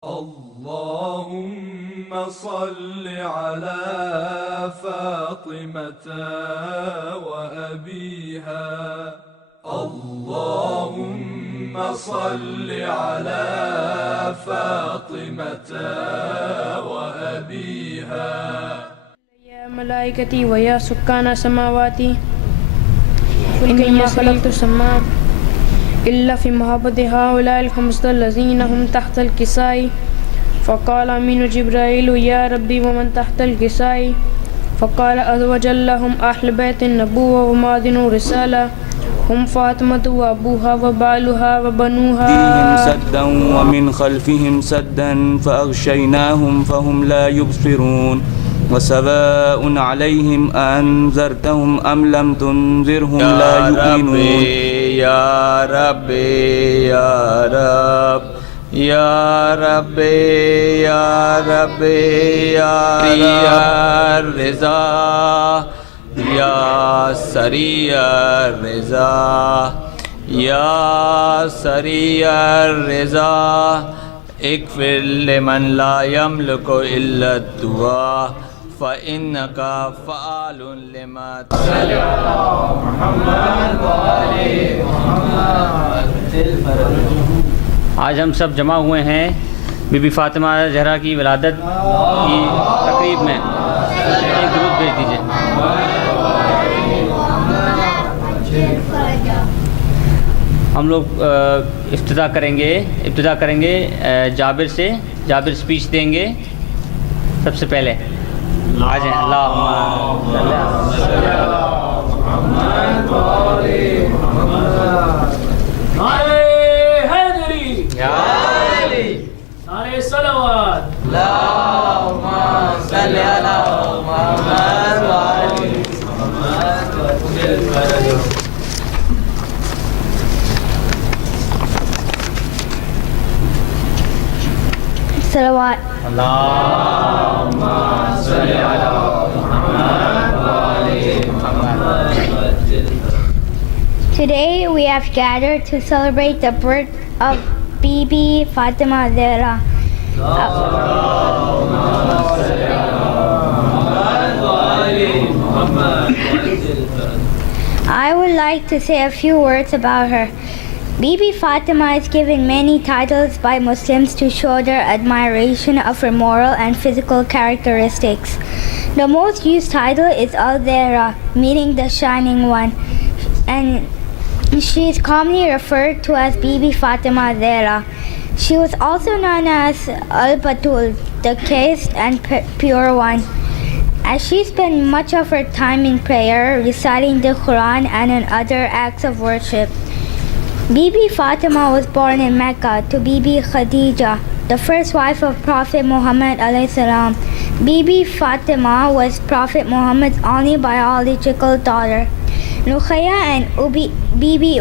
اللهم صل على فاطمة وأبيها اللهم صل على فاطمة وأبيها يا ملائكتي ويا سكان سماواتي إني ما خلقت السماء إلا في محبة هؤلاء الخمسة الذين هم تحت الكساء فقال أمين جبرائيل يا ربي ومن تحت الكساء فقال عز وجل هم أهل بيت النبوة ومعدن الرسالة هم فاطمة وأبوها وبالها وبنوها فيهم سدا ومن خلفهم سدا فأغشيناهم فهم لا يبصرون وسواء عليهم أنذرتهم أم لم تنذرهم لا يؤمنون يا ربي يا رب يا ربي يا ربي يا الرضا يا سريع الرضا يا سريع الرضا اغفر لمن لا يملك إلا الدعاء فإنك فعال لما تشاء. آج ہم سب جمع ہوئے ہیں بی بی فاطمہ زہرا کی ولادت کی تقریب میں. ایک درود بھیج دیجیے. ہم لوگ ابتدا کریں گے جابر سے. جابر سپیچ دیں گے سب سے پہلے. آ جائیں. اللہم نعرہ صلوات اللہم صل علی محمد وآل محمد. صلوات. اللہم صل علی محمد وآل محمد. Today we have gathered to celebrate the birth of Bibi Fatima Zahra. I would like to say a few words about her. Bibi Fatima is given many titles by Muslims to show their admiration of her moral and physical characteristics. The most used title is Al-Zahra, meaning the Shining One, and she is commonly referred to as Bibi Fatima Zahra. She was also known as Al-Batul, the chaste and pure one, as she spent much of her time in prayer, reciting the Quran and in other acts of worship. Bibi Fatima was born in Mecca to Bibi Khadija, the first wife of Prophet Muhammad ﷺ. Bibi Fatima was Prophet Muhammad's only biological daughter. Ruqayya and Bibi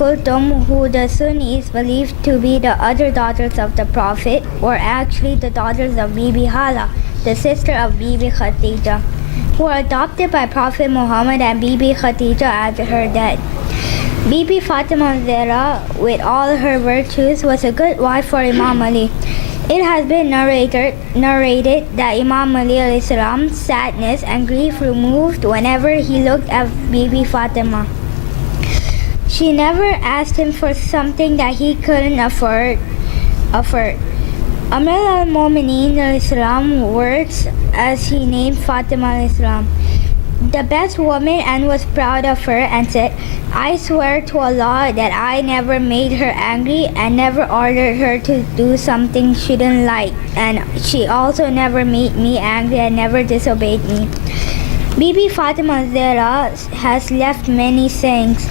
Kulthum, who the Sunnis believed to be the other daughters of the Prophet, were actually the daughters of Bibi Hala, the sister of Bibi Khadija, who were adopted by Prophet Muhammad and Bibi Khadija after her death. Bibi Fatima Zahra, with all her virtues, was a good wife for Imam Ali. It has been narrated that Imam Ali a.s. sadness and grief removed whenever he looked at Bibi Fatima. She never asked him for something that he couldn't afford. Amir al-Mu'mineen a.s. works as he named Fatima a.s. the best woman, and was proud of her and said, I swear to Allah that I never made her angry and never ordered her to do something she didn't like, and she also never made me angry and never disobeyed me. Bibi Fatima Zahra has left many sayings.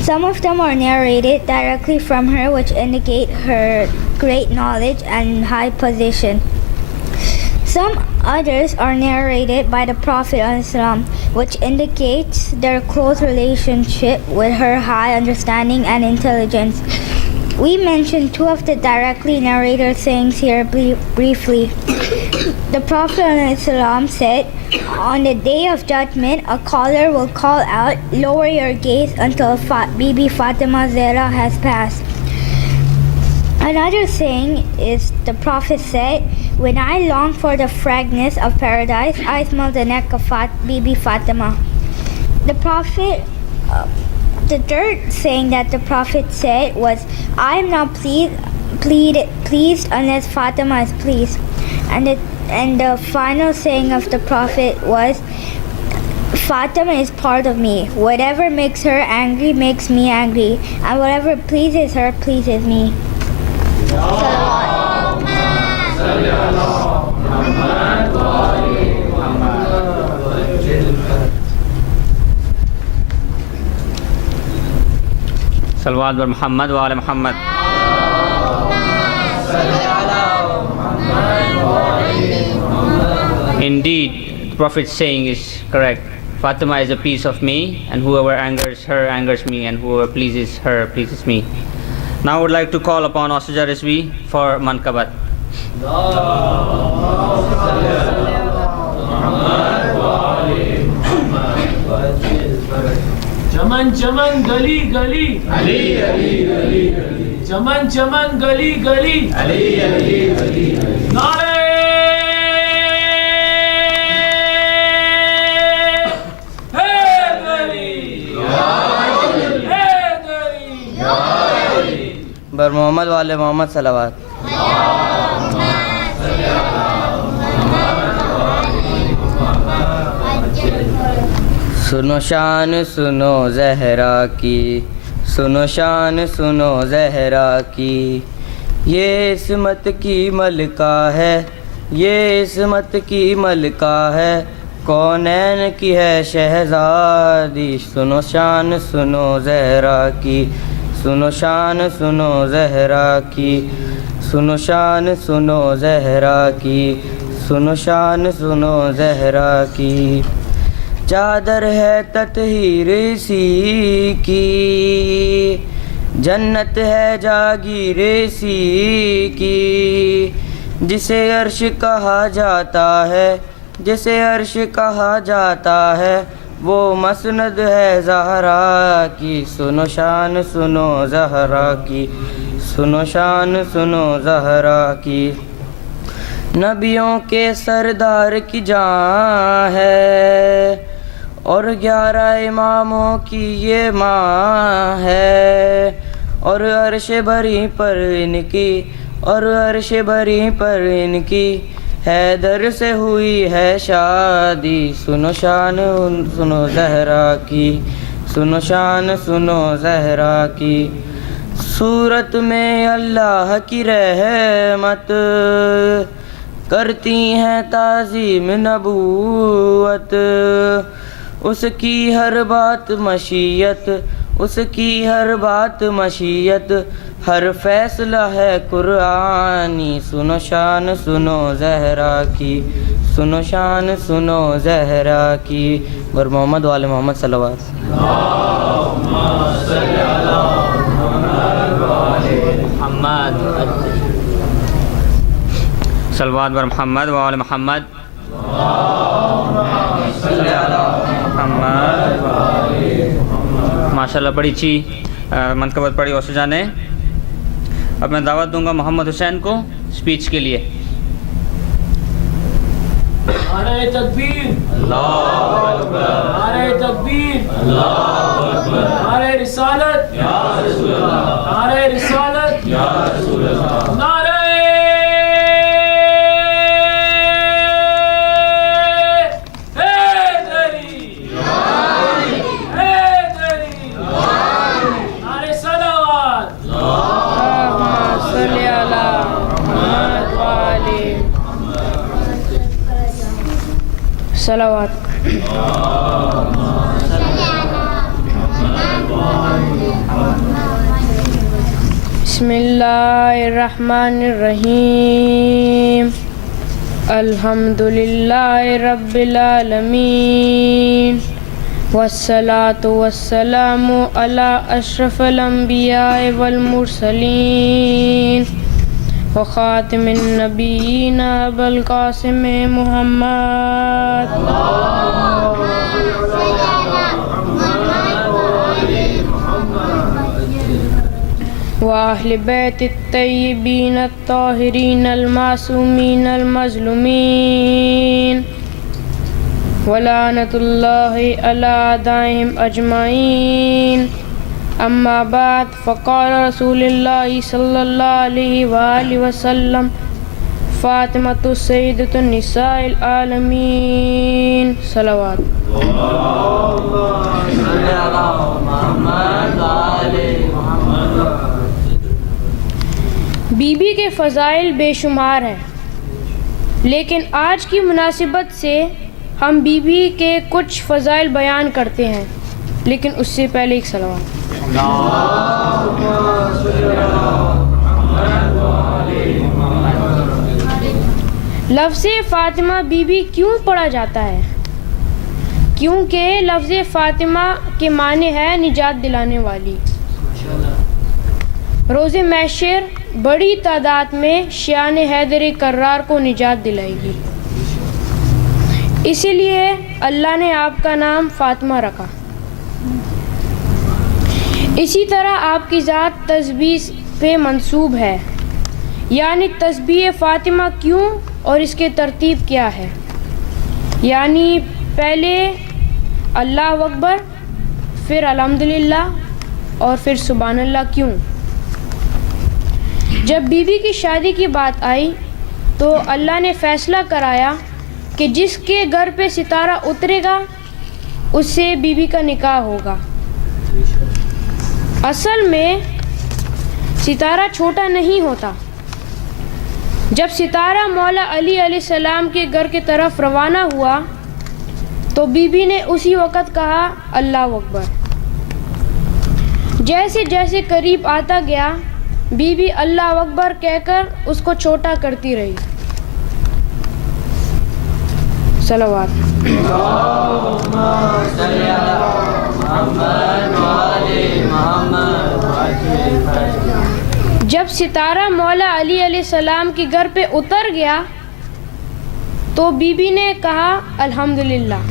Some of them are narrated directly from her, which indicate her great knowledge and high position. Some others are narrated by the Prophet ﷺ, which indicates their close relationship with her high understanding and intelligence. We mention two of the directly narrated sayings here briefly. The Prophet ﷺ said, on the day of judgment, a caller will call out, lower your gaze until Bibi Fatima Zahra has passed. Another saying is the Prophet said, when I long for the fragrance of paradise, I smell the neck of Bibi Fatima. The third saying that the Prophet said was, I am not pleased unless Fatima is pleased. And the final saying of the Prophet was, Fatima is part of me. Whatever makes her angry makes me angry, and whatever pleases her pleases me. صلوات بر محمد وآل محمد. Indeed, the Prophet's saying is correct. Fatima is a piece of me, and whoever angers her angers me, and whoever pleases her pleases me. Now I would like to call upon Asja Rizvi for Mankabat. چمن چمن گلی گلی علی علی علی چمن چمن گلی گلی علی علی علی نعرہ بر محمد والے محمد صلوات. سنو شان سنو زہرا کی، سنو شان سنو زہرا کی، یہ عصمت کی ملکہ ہے، یہ عصمت کی ملکہ ہے، کونین کی ہے شہزادی. سنو شان سنو زہرا کی، سنو شان سنو زہرا کی، سنو شان سنو زہرا کی، سنو شان سنو زہرا کی. چادر ہے تطہیر سی کی، جنت ہے جاگیر سی کی، جسے عرش کہا جاتا ہے، جسے عرش کہا جاتا ہے، وہ مسند ہے زہرا کی. سنو شان سنو زہرا کی، سنو شان سنو زہرا کی. نبیوں کے سردار کی جان ہے، اور 11 اماموں کی یہ ماں ہے، اور عرش بری پر ان کی، اور عرش بری پر ان کی، حیدر سے ہوئی ہے شادی. سنو شان سنو زہرا کی، سنو شان سنو زہرا کی. صورت میں اللہ کی رحمت کرتی ہیں تعظیم نبوت، اس کی ہر بات مشیت، اس کی ہر بات مشیت، ہر فیصلہ ہے قرآنی. سنو شان سنو زہرا کی، سنو شان سنو زہرا کی. بر محمد والے محمد صلوات. محمد صلوات بر محمد وآل محمد. ماشاء اللہ بڑی اچھی منقبت پڑھی اسجا نے. اب میں دعوت دوں گا محمد حسین کو اسپیچ کے لیے. نعرہ تکبیر، اللہ اکبر، نعرہ تکبیر، اللہ اکبر، نعرہ رسالت، یا رسول اللہ، نعرہ رسالت، یا رسول اللہ، نعرہ صلوات. بسم اللہ الرحمن الرحیم. الحمد للہ رب العالمین، والصلاة والسلام علی اشرف الانبیاء والمرسلین، وخاتم النبیین ابو القاسم محمد. وأهل بيت الطيبين الطاهرين المعصومين المظلومين ولعنة الله على أعدائهم أجمعين. أما بعد فقال رسول الله صلى الله عليه وآله وسلم فاطمة سيدة النساء العالمين. صلوات. بی بی کے فضائل بے شمار ہیں، لیکن آج کی مناسبت سے ہم بی بی کے کچھ فضائل بیان کرتے ہیں، لیکن اس سے پہلے ایک صلوات. لفظ فاطمہ بی بی کیوں پڑھا جاتا ہے؟ کیونکہ لفظ فاطمہ کے معنی ہے نجات دلانے والی. روز محشر بڑی تعداد میں شیعان حیدر کرار کو نجات دلائے گی، اسی لیے اللہ نے آپ کا نام فاطمہ رکھا. اسی طرح آپ کی ذات تسبیح پہ منسوب ہے، یعنی تسبیح فاطمہ کیوں اور اس کے ترتیب کیا ہے؟ یعنی پہلے اللہ اکبر، پھر الحمدللہ اور پھر سبحان اللہ. کیوں؟ جب بی بی کی شادی کی بات آئی تو اللہ نے فیصلہ کرایا کہ جس کے گھر پہ ستارہ اترے گا اس سے بی بی کا نکاح ہوگا. اصل میں ستارہ چھوٹا نہیں ہوتا. جب ستارہ مولا علی علیہ السلام کے گھر کی طرف روانہ ہوا تو بی بی نے اسی وقت کہا اللہ اکبر. جیسے جیسے قریب آتا گیا بی بی اللہ اکبر کہہ کر اس کو چھوٹا کرتی رہی. صلوات. جب ستارہ مولا علی علیہ السلام کے گھر پہ اتر گیا تو بی بی نے کہا الحمدللہ.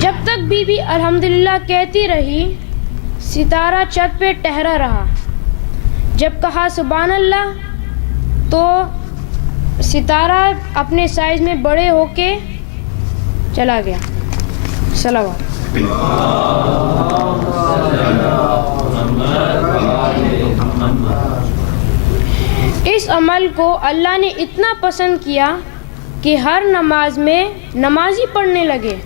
جب تک بی بی الحمدللہ کہتی رہی ستارہ چھت پہ ٹہرا رہا. جب کہا سبحان اللہ تو ستارہ اپنے سائز میں بڑے ہو کے چلا گیا. صلوات. اس عمل کو اللہ نے اتنا پسند کیا کہ ہر نماز میں نمازی پڑھنے لگے.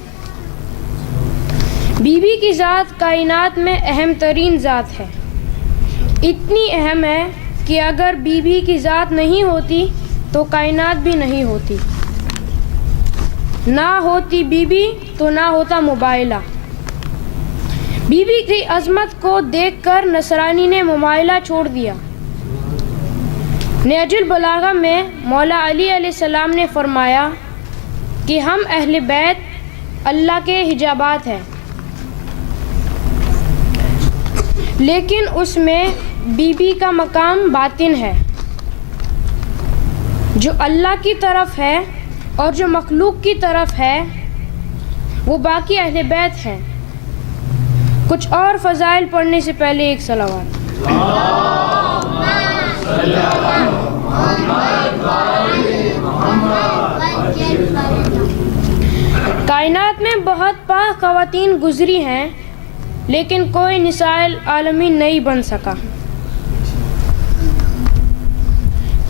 بی بی کی ذات کائنات میں اہم ترین ذات ہے. اتنی اہم ہے کہ اگر بی بی کی ذات نہیں ہوتی تو کائنات بھی نہیں ہوتی. نہ ہوتی بی بی تو نہ ہوتا مباہلہ. بی بی کی عظمت کو دیکھ کر نصرانی نے مباہلہ چھوڑ دیا. نہج البلاغہ میں مولا علی علیہ السلام نے فرمایا کہ ہم اہل بیت اللہ کے حجابات ہیں، لیکن اس میں بی بی کا مقام باطن ہے، جو اللہ کی طرف ہے اور جو مخلوق کی طرف ہے وہ باقی اہل بیت ہیں. کچھ اور فضائل پڑھنے سے پہلے ایک صلوات. کائنات میں بہت پاک خواتین گزری ہیں لیکن کوئی نساء العالمین نہیں بن سکا.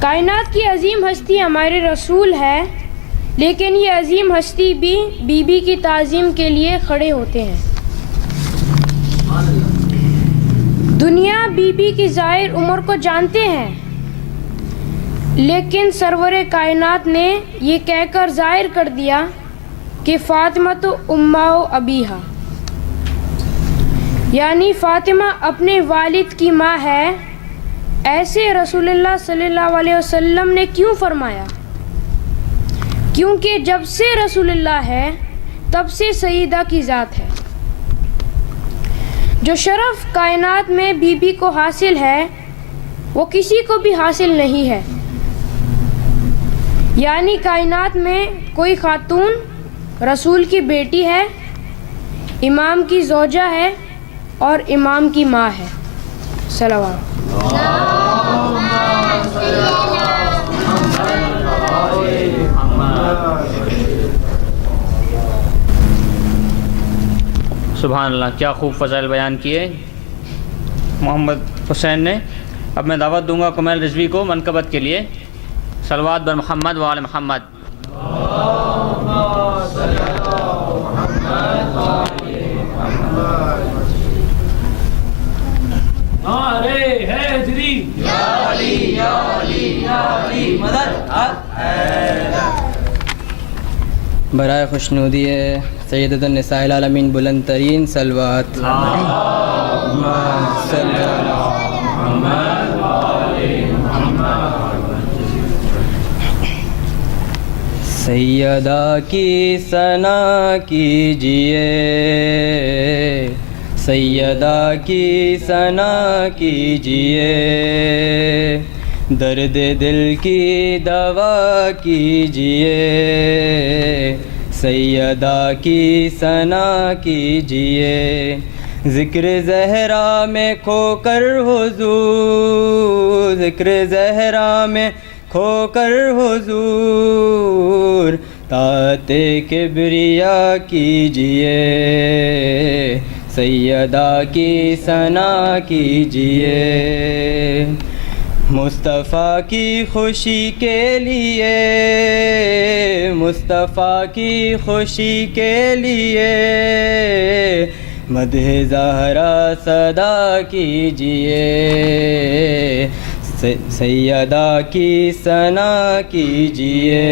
کائنات کی عظیم ہستی ہمارے رسول ہے، لیکن یہ عظیم ہستی بھی بی بی کی تعظیم کے لیے کھڑے ہوتے ہیں. دنیا بی بی کی ظاہر عمر کو جانتے ہیں، لیکن سرور کائنات نے یہ کہہ کر ظاہر کر دیا کہ فاطمہ تو امہ و ابیہا، یعنی فاطمہ اپنے والد کی ماں ہے. ایسے رسول اللہ صلی اللہ علیہ وسلم نے کیوں فرمایا؟ کیونکہ جب سے رسول اللہ ہے تب سے سیدہ کی ذات ہے. جو شرف کائنات میں بی بی کو حاصل ہے وہ کسی کو بھی حاصل نہیں ہے. یعنی کائنات میں کوئی خاتون رسول کی بیٹی ہے، امام کی زوجہ ہے اور امام کی ماں ہے. صلوات. سبحان اللہ، کیا خوب فضائل بیان کیے محمد حسین نے. اب میں دعوت دوں گا کمیل رضوی کو منقبت کے لیے. صلوات بر محمد و آل محمد. نعرے حیدری یا علی یا علی یا علی مدد برائے خوشنودی سیدۃ النساء العالمین بلند ترین صلوات. سیدہ کی ثنا کیجئے، سیدہ کی ثنا کیجئے، درد دل کی دوا کیجئے، سیدہ کی ثنا کیجئے. ذکر زہرا میں کھو کر حضور، ذکر زہرا میں کھو کر حضور، طاعت کبریا کیجئے، سیدہ کی ثنا کیجئے. مصطفیٰ کی خوشی کے لیے، مصطفیٰ کی خوشی کے لیے، مدح زہرا صدا کیجئے، سیدہ کی ثنا کیجئے.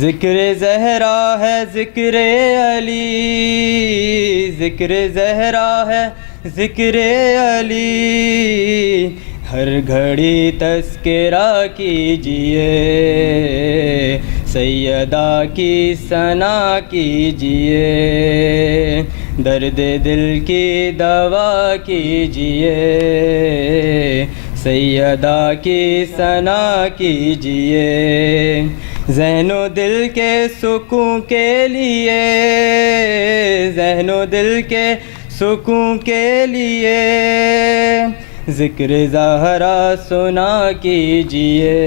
ذکر زہرا ہے ذکر علی، ذکر زہرا ہے ذکر علی، ہر گھڑی تذکرہ کیجئے، سیدہ کی ثنا کیجئے، درد دل کی دوا کیجئے، سیدہ کی ثنا کیجئے. ذہن و دل کے سکون کے لیے، ذہن و دل کے سکون کے لیے، ذکر زہرا سنا کیجئے،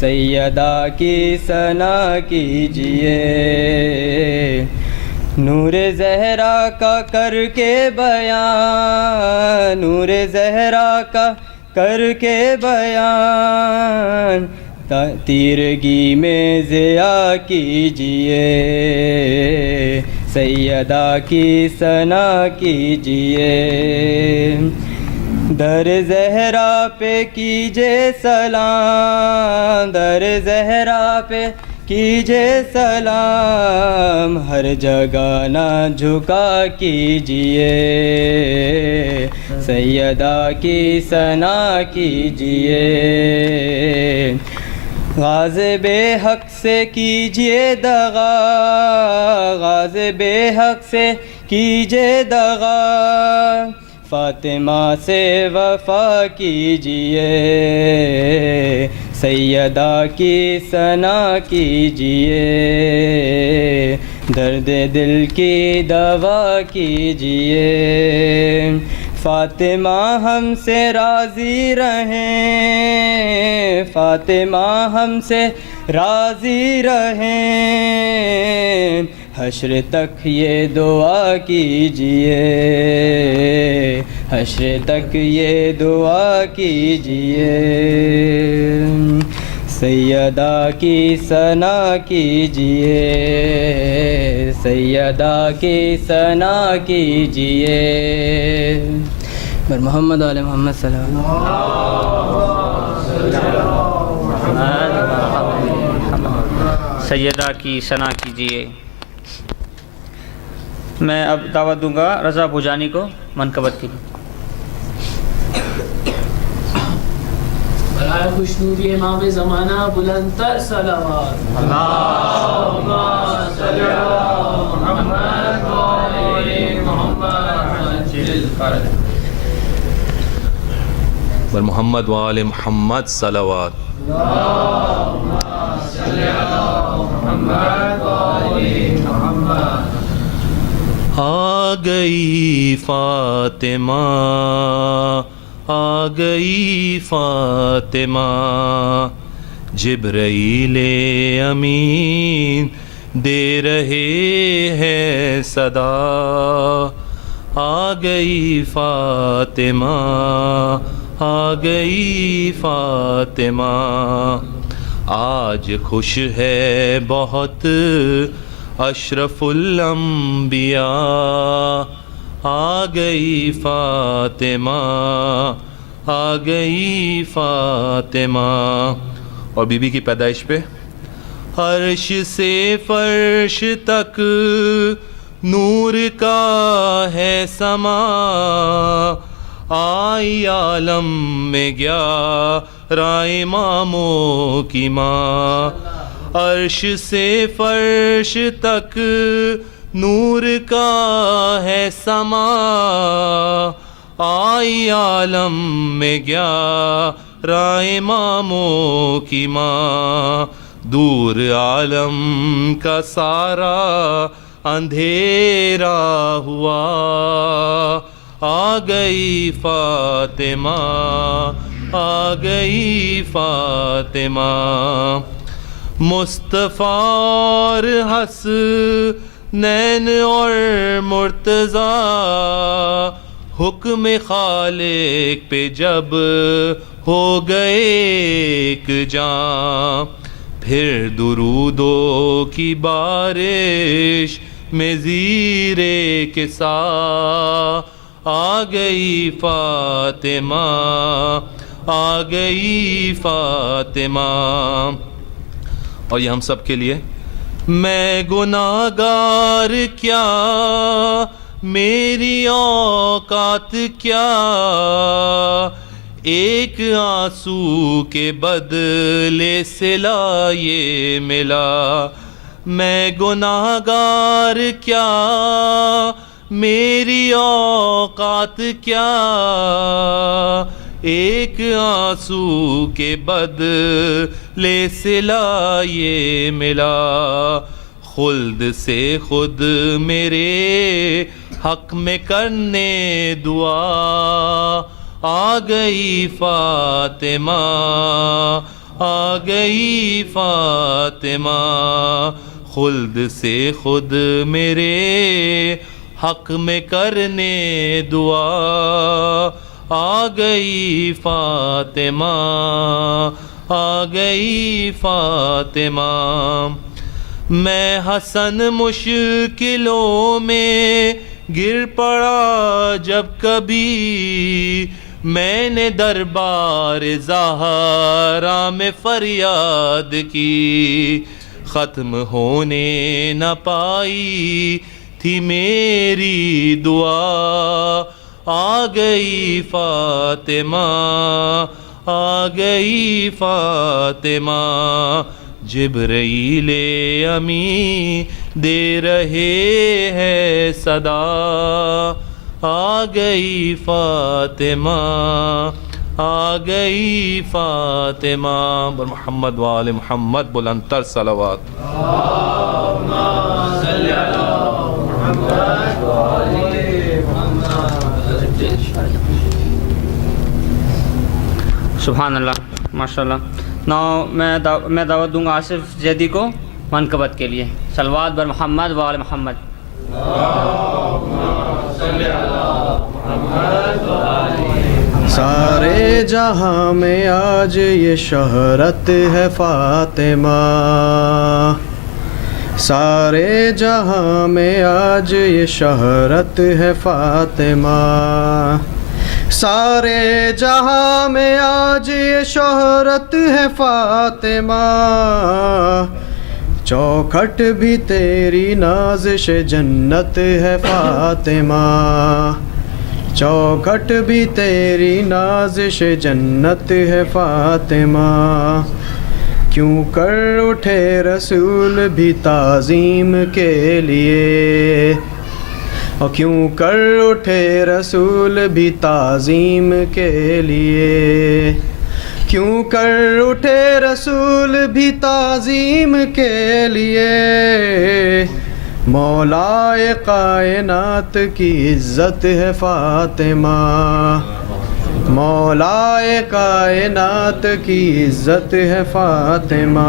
سیدہ کی ثنا کیجئے. نور زہرا کا کر کے بیان، نور زہرا کا کر کے بیان، تیرگی میں ضیا کیجئے، سیدہ کی ثنا کیجئے. در زہرا پہ کیجئے سلام، در زہرا پہ کیجئے سلام، ہر جگہ نہ جھکا کیجئے، سیدہ کی ثنا کیجئے. غاضب حق سے کیجئے دغا، غاضب حق سے کیجئے دغا، فاطمہ سے وفا کیجئے، سیدہ کی ثنا کیجئے، درد دل کی دوا کیجئے. فاطمہ ہم سے راضی رہیں، فاطمہ ہم سے راضی رہیں، حشر تک یہ دعا کیجئے، حشر تک یہ دعا کیجئے، سیدہ کی ثنا کیجئے، سیدہ کی ثنا کیجئے. بر محمد و آل محمد صلی اللہ علیہ وسلم. سیدہ کی ثنا کیجئے. میں اب دعوت دوں گا رضا بھوجانی کو منقبت کی. برائے خوشنودی امام زمانہ بلند تر صلوات. اللہم صلی علی محمد و آل محمد. بر محمد و آل محمد صلوات. اللہم صلی علی محمد و آل محمد. گئی فاطمہ، آ گئی فاطمہ، جبرائیل امین دے رہے ہیں صدا، آ گئی فاطمہ، آ گئی فاطمہ، آج خوش ہے بہت اشرف الانبیاء، آ گئی فاطمہ، آ گئی فاطمہ۔ اور بی بی کی پیدائش پہ عرش سے فرش تک نور کا ہے سما، آئی عالم میں گیارہ اماموں کی ماں، عرش سے فرش تک نور کا ہے سما، آئی عالم میں گیارہ اماموں کی ماں، دور عالم کا سارا اندھیرا ہوا، آ گئی فاطمہ، آ گئی فاطمہ، مصطفیٰ اور حسنین اور مرتضیٰ، حکم خالق پہ جب ہو گئے ایک جاں، پھر درودوں کی بارش میں زیرے کے سا، آ گئی فاطمہ، آ گئی فاطمہ۔ اور یہ ہم سب کے لیے، میں گناہگار کیا، میری اوقات کیا، ایک آنسو کے بدلے صلہ یہ ملا، میں گناہگار کیا، میری اوقات کیا، ایک آنسو کے بدلے صلہ یہ ملا، خلد سے خود میرے حق میں کرنے دعا، آ گئی فاطمہ، آ گئی فاطمہ، خلد سے خود میرے حق میں کرنے دعا، آ گئی فاطمہ، آ گئی فاطمہ، میں حسن مشکلوں میں گر پڑا جب کبھی، میں نے دربار زہرا میں فریاد کی، ختم ہونے نہ پائی تھی میری دعا، آ گئی فاطمہ، آ گئی فاطمہ، جبرائیل امین دے رہے ہیں صدا، آ گئی فاطمہ، آ گئی فاطمہ، محمد وآل محمد، بلند تر صلوات۔ سبحان اللہ، ماشاء اللہ۔ ناؤ میں دعوت دوں گا آصف زیدی کو منقبت کے لیے، صلوات بر محمد و آل محمد۔ سارے جہاں میں آج یہ شہرت ہے فاطمہ، سارے جہاں میں آج یہ شہرت ہے فاطمہ، سارے جہاں میں آج یہ شہرت ہے فاطمہ، چوکھٹ بھی تیری نازش جنت ہے فاطمہ، چوکھٹ بھی تیری نازش جنت ہے فاطمہ، کیوں کر اٹھے رسول بھی تعظیم کے لیے، اور کیوں کر اٹھے رسول بھی تعظیم کے لیے، کیوں کر اٹھے رسول بھی تعظیم کے لیے، مولائے کائنات کی عزت ہے فاطمہ، مولائے کائنات کی عزت ہے فاطمہ،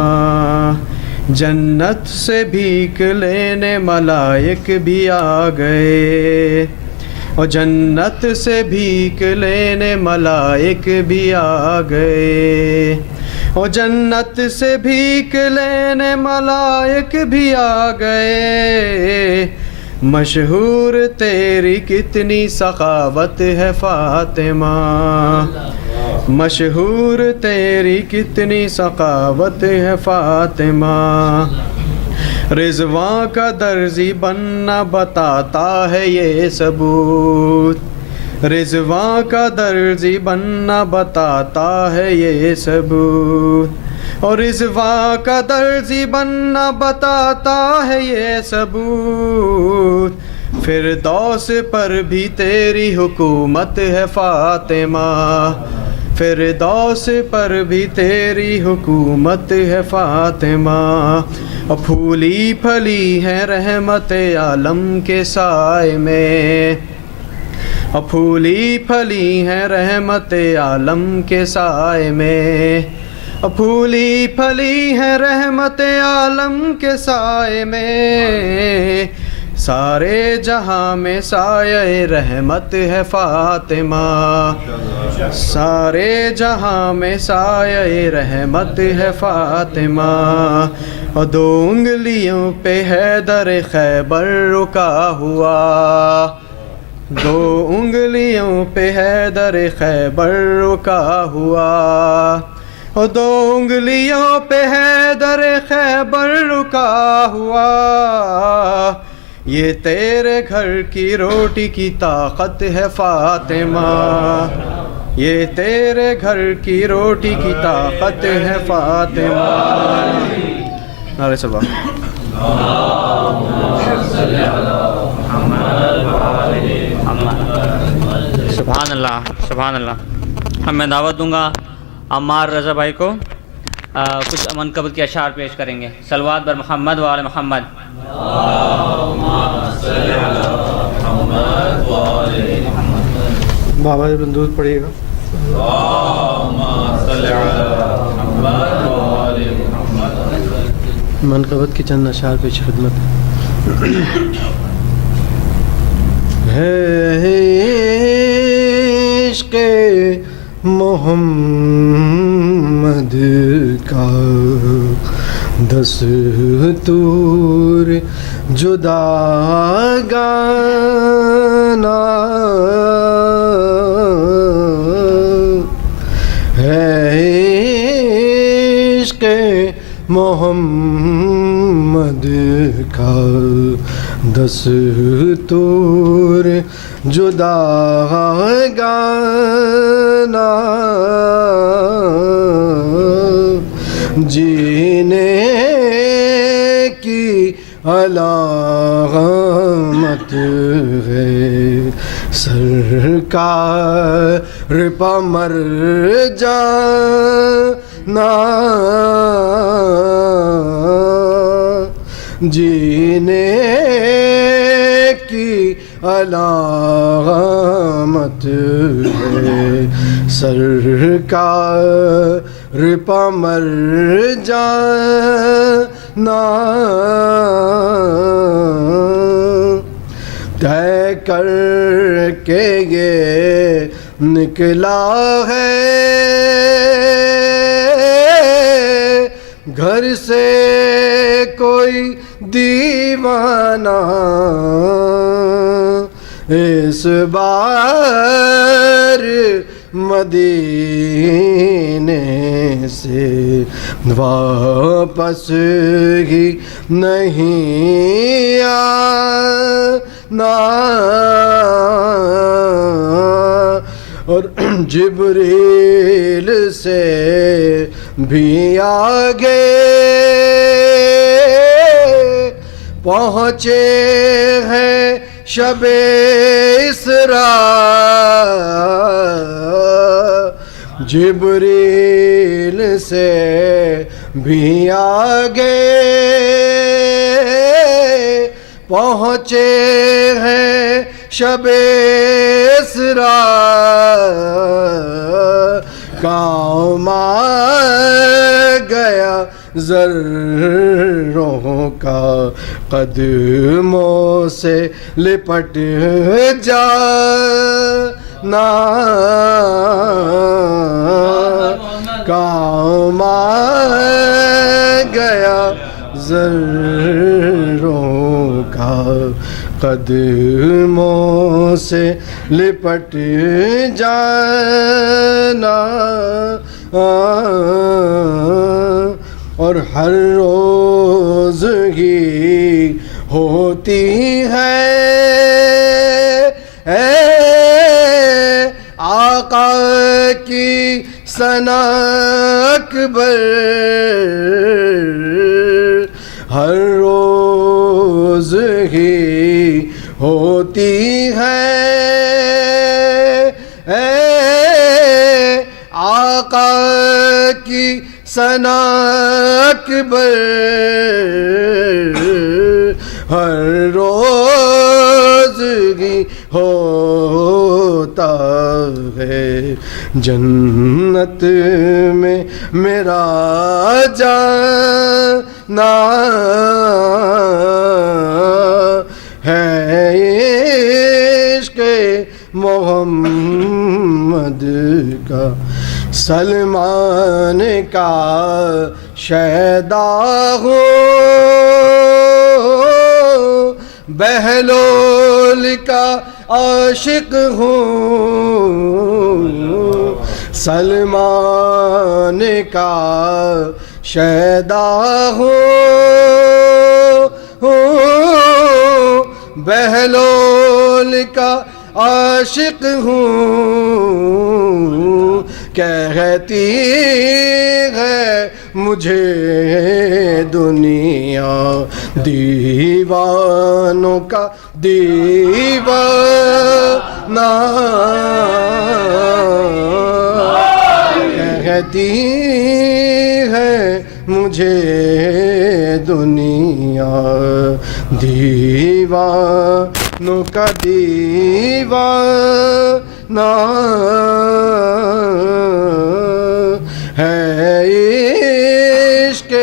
جنت سے بھیک لینے ملائک بھی آ گئے، اور جنت سے بھیک لینے ملائک بھی آ گئے، اور جنت سے بھیک لینے ملائک بھی آ گئے، مشہور تیری کتنی سخاوت ہے فاطمہ، مشہور تیری کتنی سخاوت ہے فاطمہ، رضوان کا درزی بننا بتاتا ہے یہ ثبوت، رضوان کا درزی بننا بتاتا ہے یہ ثبوت، اور رضوان کا درزی بننا بتاتا ہے یہ ثبوت، فردوس پر بھی تیری حکومت ہے فاطمہ، فردوس پر بھی تیری حکومت ہے فاطمہ، اور پھولی پھلی ہے رحمت عالم کے سائے میں، اور پھولی پھلی ہے رحمت عالم کے سائے میں، اور پھولی پھلی ہے رحمت عالم کے سائے میں، سارے جہاں میں سایہ رحمت ہے فاطمہ، سارے جہاں میں سایہ رحمت ہے فاطمہ، اور 2 انگلیوں پہ حیدر خیبر رکا ہوا، 2 انگلیوں پہ حیدر خیبر رکا ہوا، اور 2 انگلیوں پہ حیدر خیبر رکا ہوا، یہ تیرے گھر کی روٹی کی طاقت ہے فاطمہ، یہ تیرے گھر کی روٹی کی طاقت ہے فاطمہ، نعرہ صبا۔ سبحان اللہ، سبحان اللہ۔ اب میں دعوت دوں گا عمار رضا بھائی کو، کچھ امن قبل کے اشعار پیش کریں گے۔ صلوات بر محمد و آل محمد۔ بابا جب درود پڑھیے گا۔ منقبت کی چند اشعار پیش خدمت ہے۔ عشق محمد کا دستور جداگانہ ہے، عشق محمد کا دستور جداگانہ، جینے کی علامت ہے، سرکار پا مر جانا، جینے کی علامت ہے، سرکار پا مر جانا، طے کر کے یہ نکلا ہے گھر سے کوئی دیوانہ، اس بار مدینے سے واپس ہی نہیں آنا، اور جبریل سے بھی آگے پہنچے ہیں شب اسراء، جبریل سے بھی آگے پہنچے ہیں شب اسرا کام آ گیا ذروں کا قدموں سے لپٹ جانا کام آ گیا ذروں کا قدموں سے لپٹ جانا اور ہر روز ہی ہوتی ہے آقا کی ثنا اکبر ہر روز ہی ہوتی ہے آقا کی ثنا اکبر ہر روز ہی ہوتا ہے جنت میں میرا جانا ہے عشق محمد کا سلمان کا شیدا ہوں بہلول کا عاشق ہوں سلمان کا شیدا ہوں بہلول کا عاشق ہوں کہتی ہے مجھے دنیا دیوانوں کا دیوانہ کہتی ہے مجھے دنیا دیوانوں کا دیوانہ ہے عشق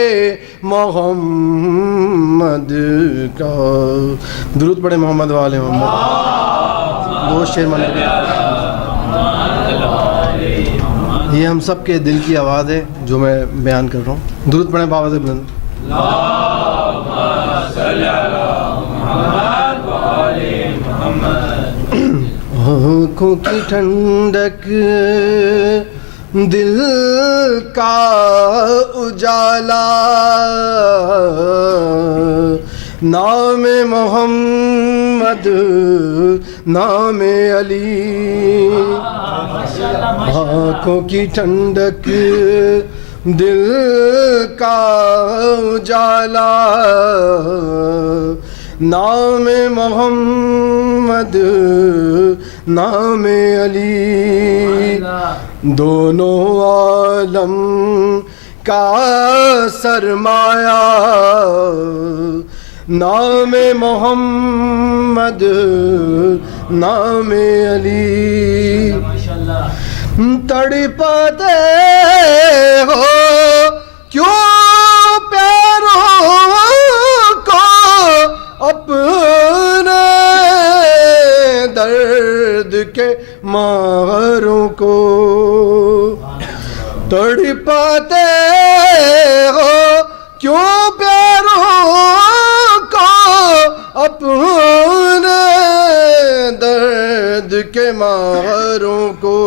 محمد کا درود پڑھے محمد والے محمد دو شعر من یہ ہم سب کے دل کی آواز ہے جو میں بیان کر رہا ہوں درود پڑھیں بابا سے بلند آنکھوں کی ٹھنڈک دل کا اجالا نام محمد نام علی آنکھوں کی ٹھنڈک دل کا اجالا نام محمد نام علی دونوں عالم کا سرمایہ نام محمد نام علی تڑپتے ہو کیوں پیروں کو اپنے درد کے ماروں کو تڑپتے ہو کیوں پیروں کو اپنے درد کے ماروں کو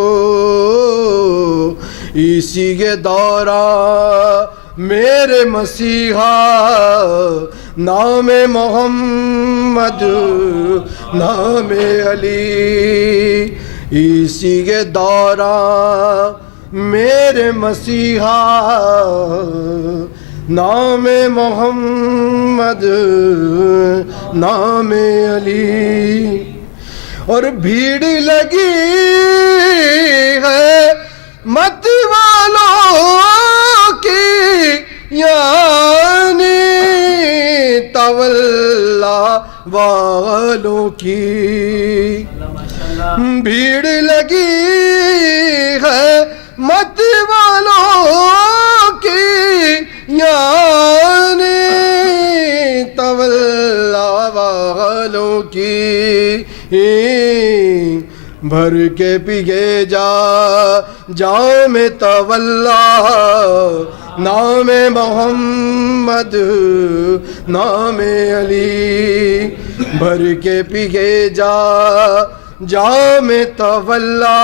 اسی کے دوران میرے مسیحا نام محمد نام علی اسی کے دوران میرے مسیحا نام محمد نام علی اور بھیڑ لگی ہے مت والوں کی یعنی تولا والوں کی بھیڑ لگی ہے مت والوں کی یعنی تولا والوں کی بھر کے پیے جام تولا نام محمد نام علی بھر کے پیے جام تولا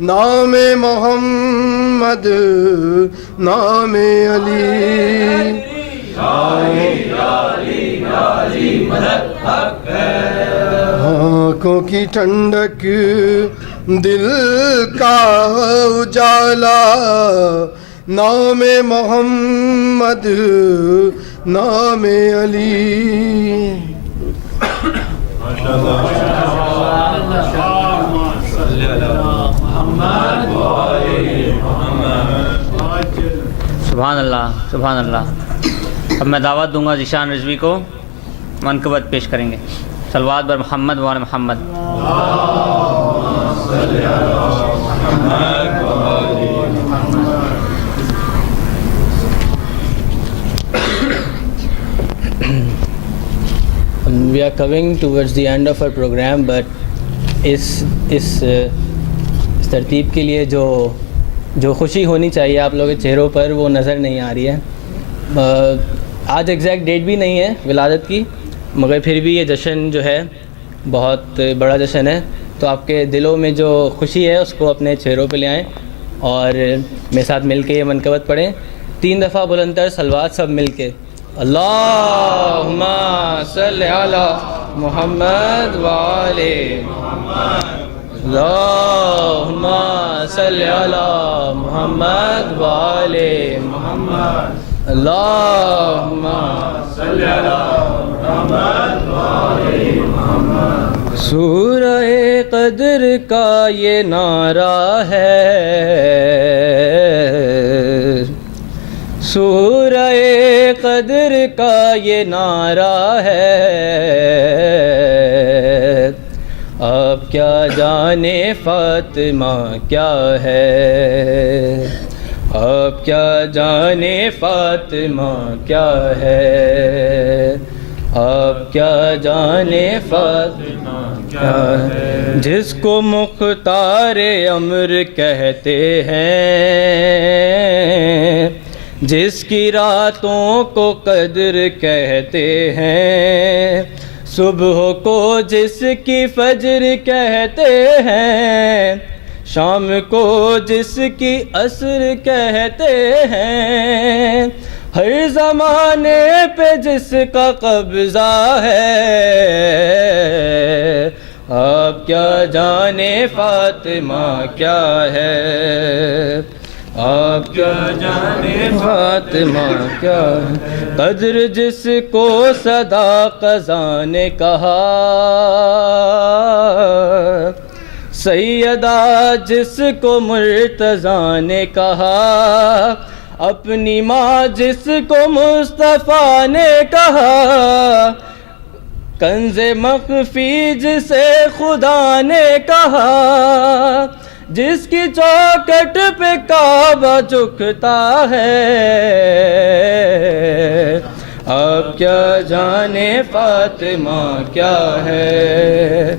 نام محمد نام علی آنکھوں کی ٹھنڈک دل کا اجالا نام محمد نام علی سبحان اللہ سبحان اللہ. اب میں دعوت دوں گا ذیشان رضوی کو، منقبت پیش کریں گے. صلوات بر محمد و آل محمد. We are coming towards the end of our program, but اس ترتیب کے لیے جو خوشی ہونی چاہیے آپ لوگوں کے چہروں پر وہ نظر نہیں آ رہی ہے. آج ایگزیکٹ ڈیٹ بھی نہیں ہے ولادت کی، مگر پھر بھی یہ جشن جو ہے بہت بڑا جشن ہے. تو آپ کے دلوں میں جو خوشی ہے اس کو اپنے چہروں پہ لے آئیں اور میرے ساتھ مل کے یہ منقبت پڑھیں. 3 دفعہ بلندتر صلوات سب مل کے. اللہم صلی علی محمد وآلِ محمد. اللہم صلی علی محمد وآلِ محمد. اللہم صلی علی محمد وآلِ محمد. سورہ قدر کا یہ نعرہ ہے، سورہ قدر کا یہ نعرہ ہے. اب کیا جانے فاطمہ کیا ہے، اب کیا جانے فاطمہ کیا ہے، اب کیا جانے فاطمہ کیا ہے. جس کو مختار امر کہتے ہیں، جس کی راتوں کو قدر کہتے ہیں، صبح کو جس کی فجر کہتے ہیں، شام کو جس کی عصر کہتے ہیں، ہر زمانے پہ جس کا قبضہ ہے. اب کیا جانے فاطمہ کیا ہے، آپ کیا جانے فاطمہ کیا ہے. قدر جس کو صدا قضا نے کہا، سیدہ جس کو مرتضیٰ نے کہا، اپنی ماں جس کو مصطفیٰ نے کہا، کنز مخفی جسے خدا نے کہا، جس کی چوکٹ پہ کعبہ جھکتا ہے. اب کیا جانے فاطمہ کیا ہے،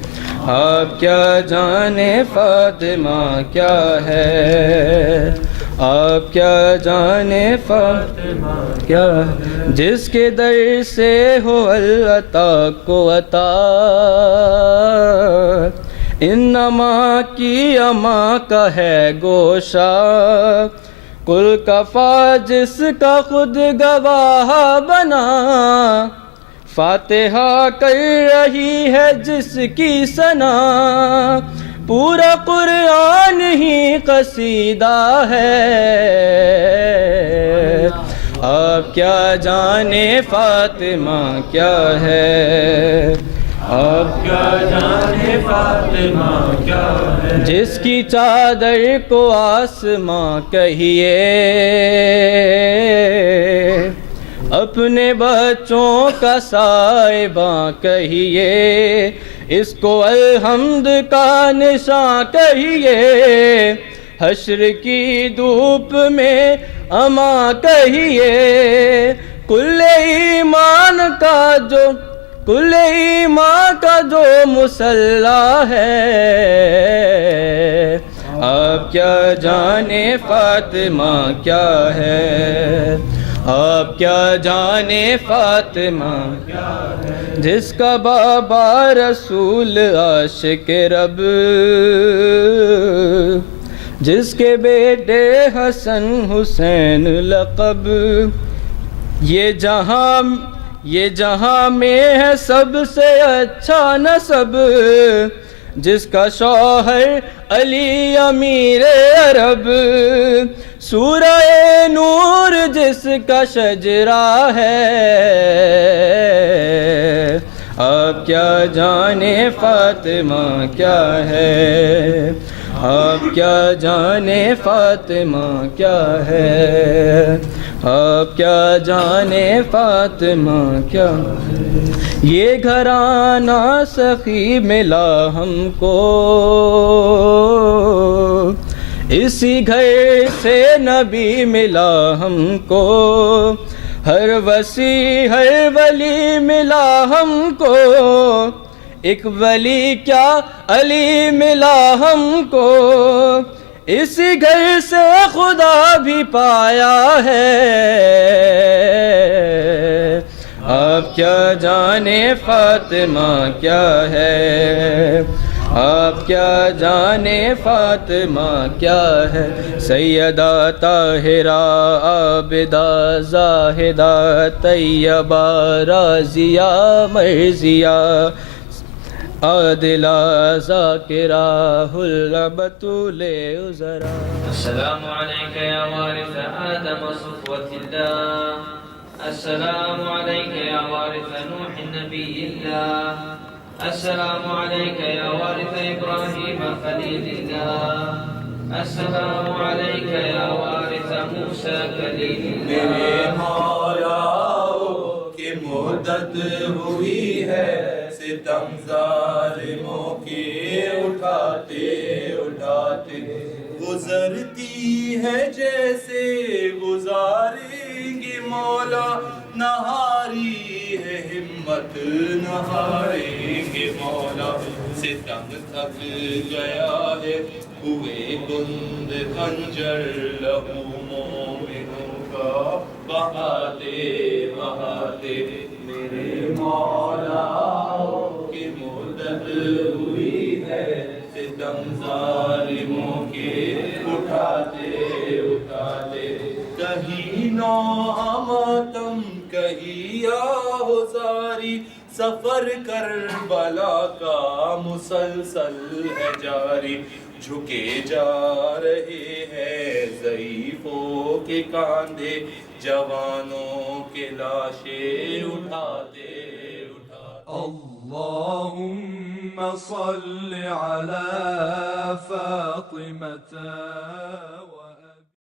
اب کیا جانے فاطمہ کیا ہے، آپ کیا جانے فاطمہ کیا ہے. جس کے در سے ہو العطا کو عطا، انما کی اما کا ہے گوشہ، کل کفا جس کا خود گواہ بنا، فاتحہ کر رہی ہے جس کی ثنا، پورا قرآن ہی قصیدہ ہے. آپ کیا جانے فاطمہ کیا ہے، آپ کیا جانے فاطمہ کیا ہے. جس کی چادر کو آسماں کہیے، اپنے بچوں کا صاحباں کہیے، اس کو الحمد کا نشاں کہیے، حشر کی دھوپ میں اماں کہیے، کل ایمان کا جو مسلح ہے، آپ کیا جانے فاطمہ کیا ہے، آپ کیا جانے فاطمہ کیا ہے، جس کا بابا رسول عاشق رب، جس کے بیٹے حسن حسین لقب، یہ جہاں میں ہے سب سے اچھا نسب، جس کا شوہر علی امیر عرب، سورہ نور جس کا شجرہ ہے، آپ کیا جانے فاطمہ کیا ہے، آپ کیا جانے فاطمہ کیا ہے، آپ کیا جانے فاطمہ کیا ہے، یہ گھرانہ سخی ملا ہم کو، اسی گھر سے نبی ملا ہم کو، ہر وسیع ہر ولی ملا ہم کو، ایک ولی کیا علی ملا ہم کو، اسی گھر سے خدا بھی پایا ہے، آپ کیا جانے فاطمہ کیا ہے، آپ کیا جانے فاطمہ کیا ہے، سیدہ طاہرہ عابدہ زاہدہ طیبہ راضیہ مرضیہ عادلہ ذاکرہ حلہ بتول عذرا. السلام عليك يا وارث آدم صفوة الله، السلام عليك يا وارث نوح نبي الله، السلام عليك يا وارث إبراهيم خليل الله، السلام عليك يا وارث موسى كليم الله. میرے مولا کی مدت ہوئی ہے، ستم ظالموں کی اٹھاتے اٹھاتے، گزرتی ہے جیسے گزاریں گے مولا، نہاری ہے ہمت نہاریں گے مولا، ستم تھک گیا ہے ہوئے گند خنجر، لہو مومنوں کا بہاتے بہاتے، میرے مولا کی مدت ہوئی ہے، ستم ظالموں کے اٹھاتے اٹھاتے، کہیں نوحہ ماتم کہیں آہزاری، سفر کربلا کا مسلسل ہے جاری، جھکے جا رہے ہیں ضعیفوں کے کاندھے، جوانوں کے لاشیں اٹھاتے اٹھاتے. اللہم صل علی فاطمة